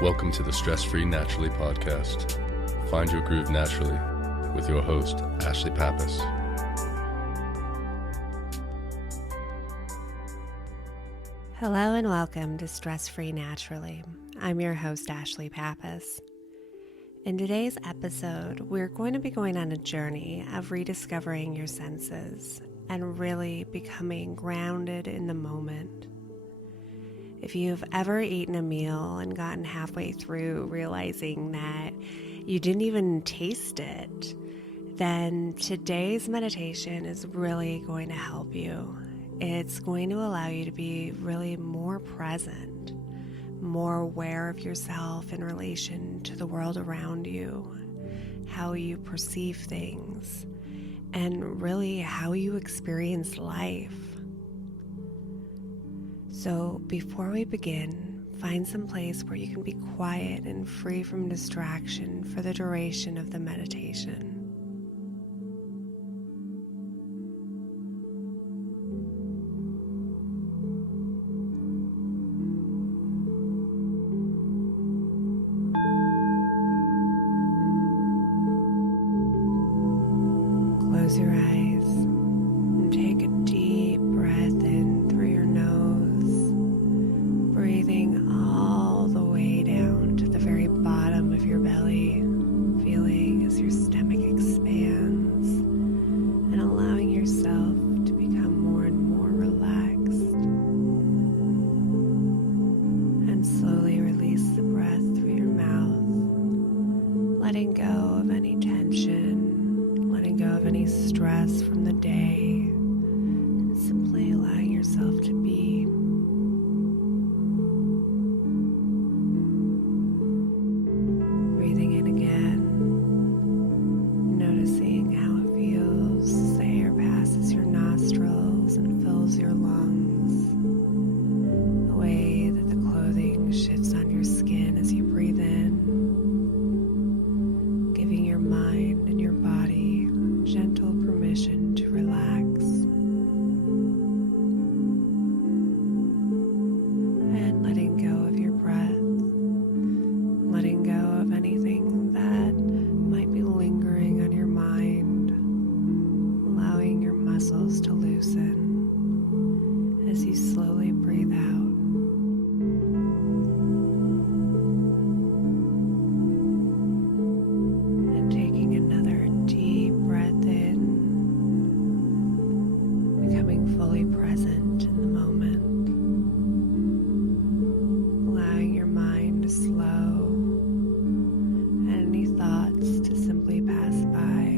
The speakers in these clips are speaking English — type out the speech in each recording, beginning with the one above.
Welcome to the Stress-Free Naturally podcast. Find your groove naturally with your host, Ashley Pappas. Hello and welcome to Stress-Free Naturally. I'm your host, Ashley Pappas. In today's episode, we're going to be going on a journey of rediscovering your senses and really becoming grounded in the moment. If you've ever eaten a meal and gotten halfway through realizing that you didn't even taste it, then today's meditation is really going to help you. It's going to allow you to be really more present, more aware of yourself in relation to the world around you, how you perceive things, and really how you experience life. So before we begin, find some place where you can be quiet and free from distraction for the duration of the meditation. Close your eyes and take a deep breath in through your nose, breathing all the way down to the very bottom of your belly, feeling as your stomach expands and allowing yourself to become more and more relaxed. And slowly release the breath through your mouth, letting go of any tension, letting go of any stress from the day, and simply allowing yourself to be. Breathing in again, noticing how it feels as the air passes your nostrils and fills your lungs, the way that the clothing shifts on your skin as you breathe in, giving your mind and your body gentle permission to relax, and letting go of your breath, letting go of anything that might be lingering on your mind, allowing your muscles to loosen as you slowly breathe out. And taking another deep breath in, becoming fully present in the moment, allowing your mind to slow and any thoughts to simply pass by.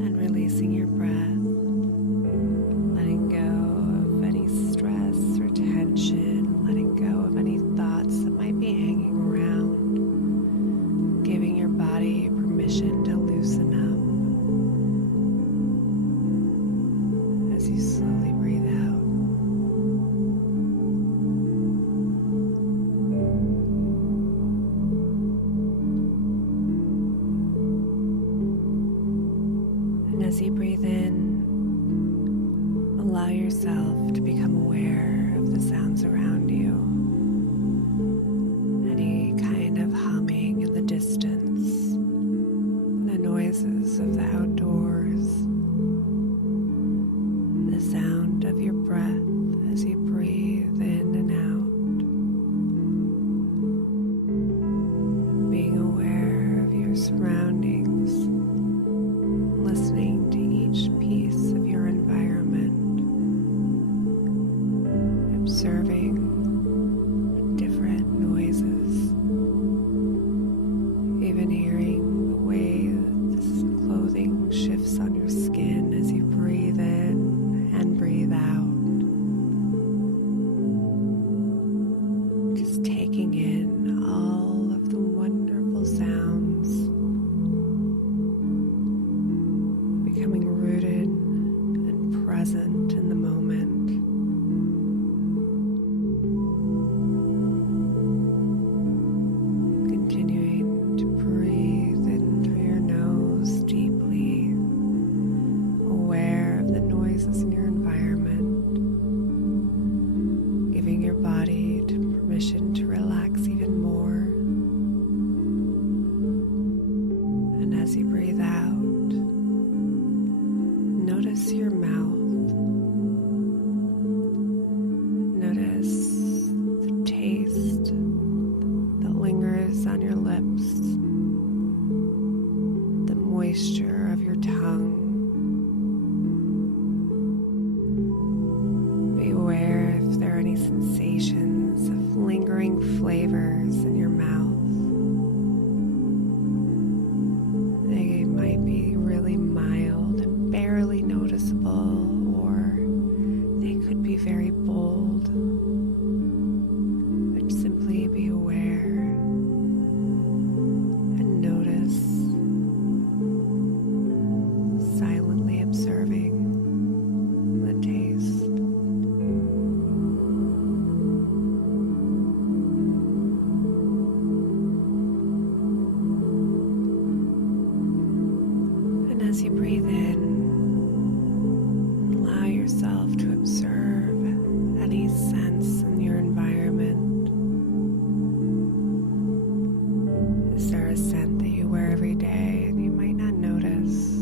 And releasing your breath, letting go of any stress or tension, letting go of any thoughts that might be hanging around, giving your body permission to loosen up as you slowly breathe out. And as you breathe in, allow yourself to become aware of the sounds around you. Any kind of humming in the distance, the noises of the outdoors, the sound of your breath as you breathe in and out. Being aware of your surroundings, listening to each piece of your environment, observing the different noises, even hearing the way that this clothing shifts on your skin as you breathe in and breathe out. Just taking in all of the wonderful sounds, becoming rooted and present in the moment. Continuing to breathe in through your nose deeply, aware of the noises in your environment. moisture of your tongue. Be aware if there are any sensations of lingering flavors in your mouth. They might be really mild and barely noticeable, or they could be very bold. But simply be aware and notice, silently observing the taste. And as you breathe in, allow yourself to observe any sense in your environment. Is there a scent that you wear every day and you might not notice?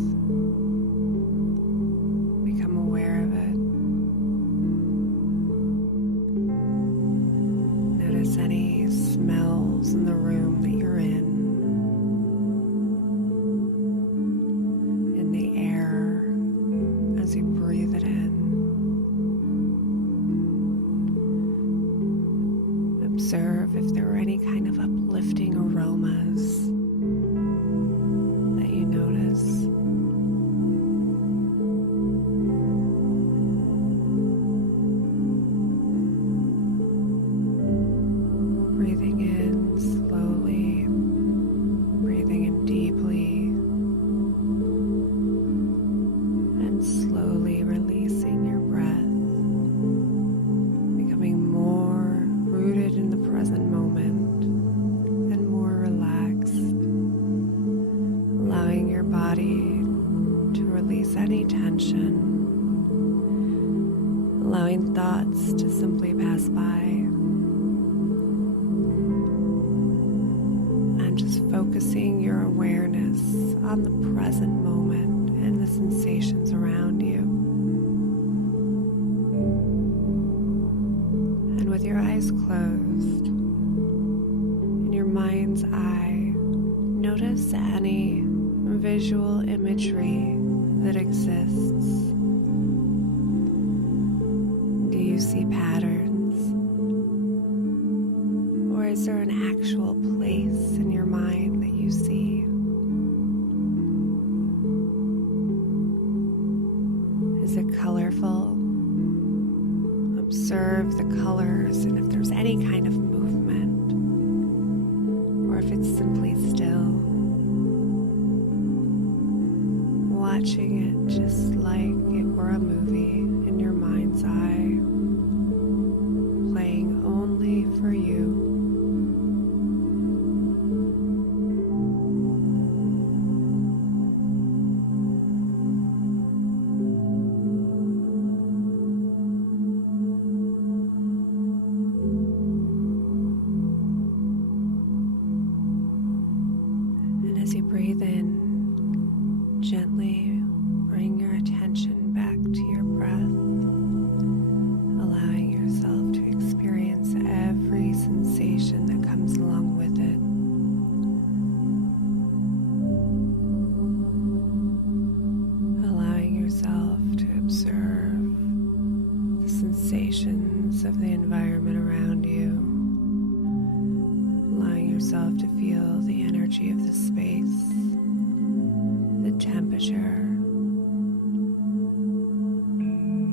Become aware of it. Notice any smells in the room that you're in the air as you breathe it in. Observe if there are any kind of uplifting aromas that you notice. Breathing in slowly, breathing in deeply, and slowly releasing your breath, becoming more rooted in the present moment and more relaxed, allowing your body to release any tension, allowing thoughts to simply pass by, and just focusing your awareness on the present moment and the sensations around you. And with your eyes closed, in your mind's eye, notice any visual imagery that exists. Do you see patterns? Or is there an actual place in your mind that you see? Is it colorful? Observe the colors and if there's any kind of movement, or if it's simply still. Watching it just like it were a movie in your mind's eye, playing only for you. And as you breathe in, gently bring your attention back to your breath, allowing yourself to experience every sensation that comes along with it. Allowing yourself to observe the sensations of the environment around you, allowing yourself to feel the energy of the space, the temperature,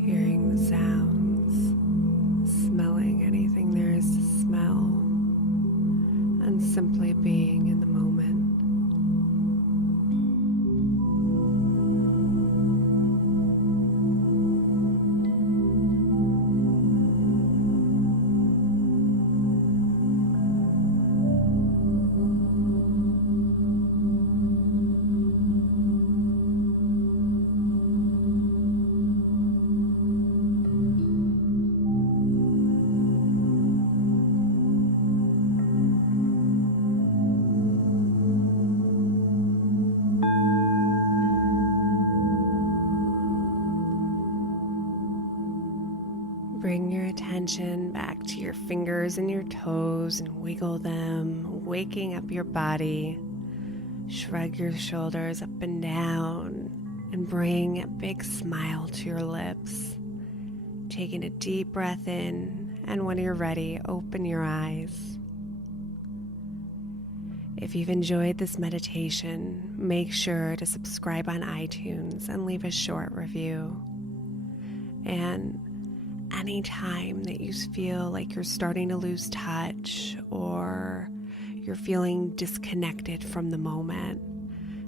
hearing the sounds, smelling anything there is to smell, and simply being in the moment. Bring your attention back to your fingers and your toes and wiggle them, waking up your body. Shrug your shoulders up and down and bring a big smile to your lips. Taking a deep breath in, and when you're ready, open your eyes. If you've enjoyed this meditation, make sure to subscribe on iTunes and leave a short review. And anytime that you feel like you're starting to lose touch or you're feeling disconnected from the moment,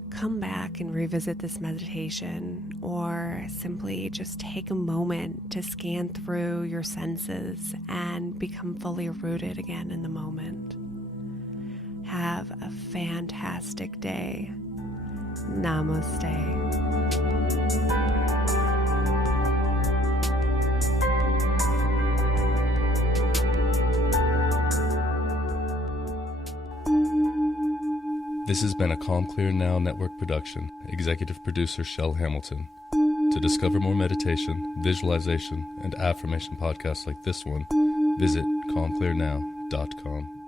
come back and revisit this meditation, or simply just take a moment to scan through your senses and become fully rooted again in the moment. Have a fantastic day. Namaste. This has been a Calm Clear Now Network production. Executive producer Shell Hamilton. To discover more meditation, visualization, and affirmation podcasts like this one, visit calmclearnow.com.